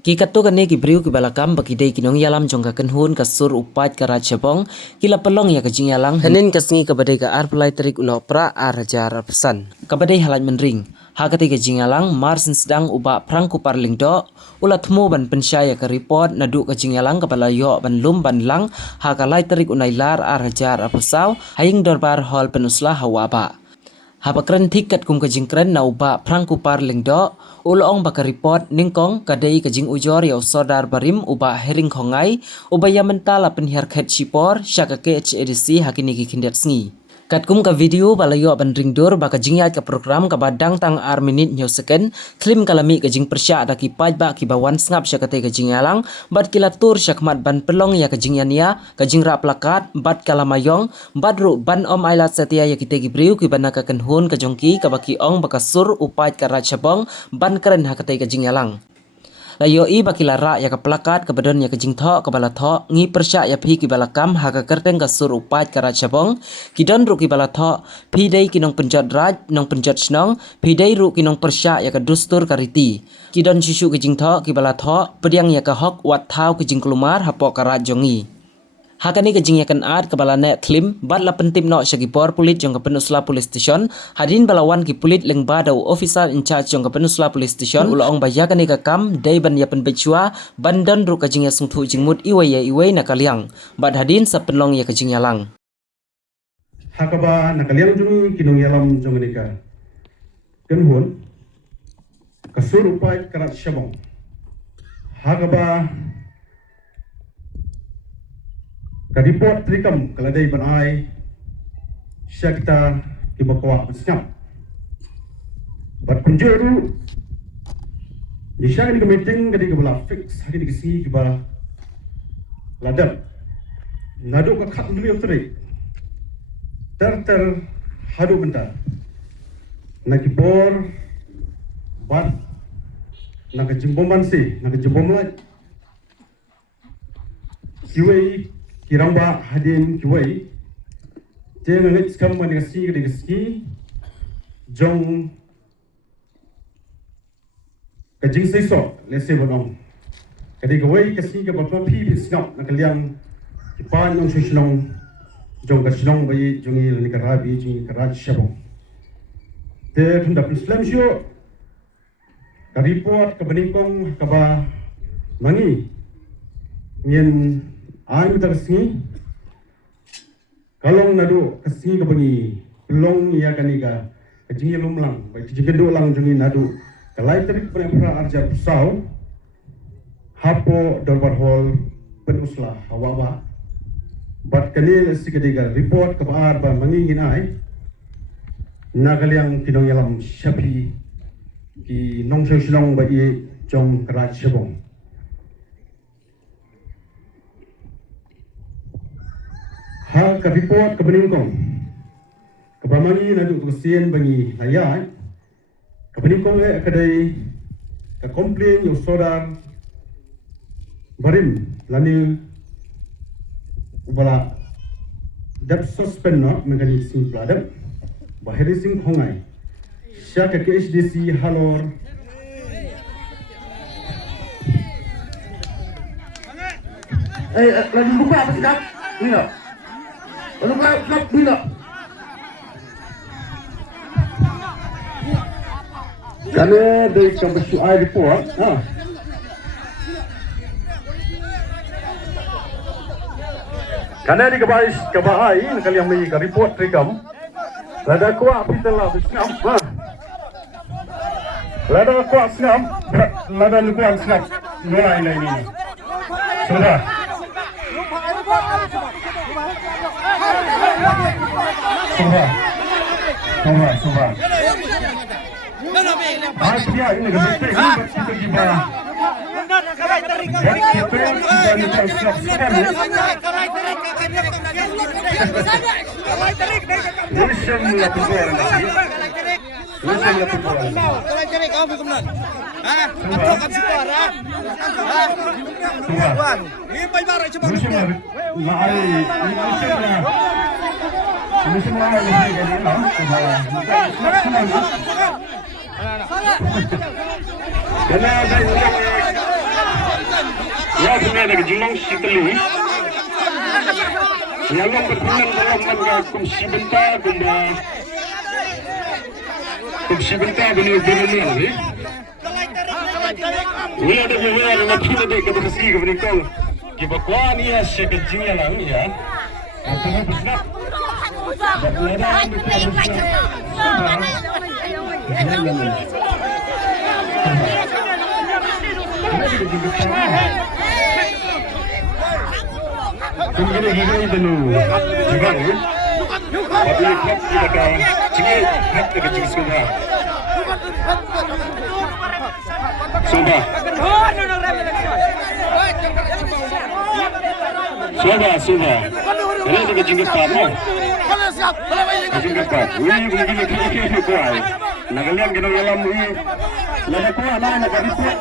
Ki katu kane ki briu ki balakam baki dei kinong yalam jongka kenhun ka sur upat ka rachabong kila pelong ya kajing yalang hanin kasngi ka badai ka arpulai terik ulo pra arajar pesan ka badai halaj menring hakati ka jingalang marsin sedang uba prang kupar lingdo ulat mu ban pensyaya ka report nadu ka jingalang ka balayo ban lum ban lang hakalai terik unai lar arajar apusau haying dorbar hall penuslah hawaba Hapakren tiket kum kajing kren na uba prang kupar lingdo ulong baka report ningkong kadai kajing ujor ya sodar barim uba hering khongai uba ya mentala penhiar khet sipor syaka ke HADC hakini ki kindet sngi kat kum ka video balayo ban ringdur baka jingyat ka program ka badang tang ar minit nyo second trim kalami kajing persya ada ki paj ba ki bawan sngap syaka te kajing yalang bat kilatur syakmat ban pelong ya kajing yania kajing ra plakat bat kalamayong badru ban om ailat setia ya kite gibriu ki banaka kenhun kajongki ka baki ong baka sur upat ka rachabong ban keren hakate kajing yalang layo i bakila ra ya ka plakat ka badon ya ka jingtho ka bala tho ngi persya ya phi ki bala kam ha ka kerteng ka sur upat ka rachabong kidon ru ki bala tho phi dei kinong penjot raj nong penjot snong phi dei ru kinong persya ya ka dustur ka riti kidon sisu ki jingtho ki bala tho pediang ya ka hok wat thau ki jing kelumar hapo ka rajongi Hakani ke jingyakan art kepala net klim bat la pentim no syagipor pulit jong ke penusla police station hadin balawan ki pulit leng badau officer in charge jong ke penusla police station ulaong bayakani ke kam dai ban ya penbechua bandan ru ka jingya sungthu jingmut iwai na kaliang bat hadin sa penlong ya ke jingyalang Hakaba na kaliang jung kinong yalam jong nika kenhun kasur upai karat syabong hakaba ka report trikam kaladai banai syakta ki bakwa snap bat kunjuru ni syakni ka meeting kadi ka bala fix hakini ki si ki bala ladap nadu ka khat dulu trik ter hadu bentar na ki bor bat na ka jimbomban si na ka jimbom laj kiwei kiramba hadin kiwai tenga ngit skam man ka ski jong ka jing sai so lese bonong kadi kiwai ka ski ka bapa pi snap na kaliang pan nong shishnong jong ka shnong bai jongi ni ka rabi jing ka raj shabong te thunda islam syo ka report ka baningkong ka ba mangi ngin ai mutar singi kalong nadu kasingi ka bangi long ya kaniga kajingi lumlang bai tijigendo lang jungi nadu kalai terik pra arja pusau hapo dorbar hall penusla hawawa bat kanil sikadiga report ka baar ba mangingin ai nagaliang kinong yalam shapi ki nong shilong bai jong karaj shabong ha ka report ka beningkong ka bamangi nadu ka sien bangi layai ka beningkong kadai ka complain yo sodar barim lani ubala dap suspend no mengani sing pladap bahari sing khongai sya ka HDC halor lagi buka apa sih dak ni no Ano ba klap nila? Kami dari kampus UI report, Karena di kabahai kalian may report trikam. Lada kuat pitala snap, Lada kuat snap, lada lukuan snap. Mulai ini. Sudah. Sumpah. Dia ini kebetulan kita gimana? Ini semua lagi jadi no, karena ada kejilong si telu. Nyalong berpunan dalam mangga kumsi bentar benda. Kumsi bentar benda berulang ni. Ini ada beberapa yang nak kita dek kebersi keberikau. Kita kuat ni ya sekejingnya lang ya. Kita bersenap. Kena gila itu nu, juga ni. Tapi klub kita kan, cikgu hak terkecil sudah. Sudah. Ini juga cikgu parno. Cikgu par. Ini begini kita kuat. Nagalian kita dalam ini. Lada kuat lah, nak ripot.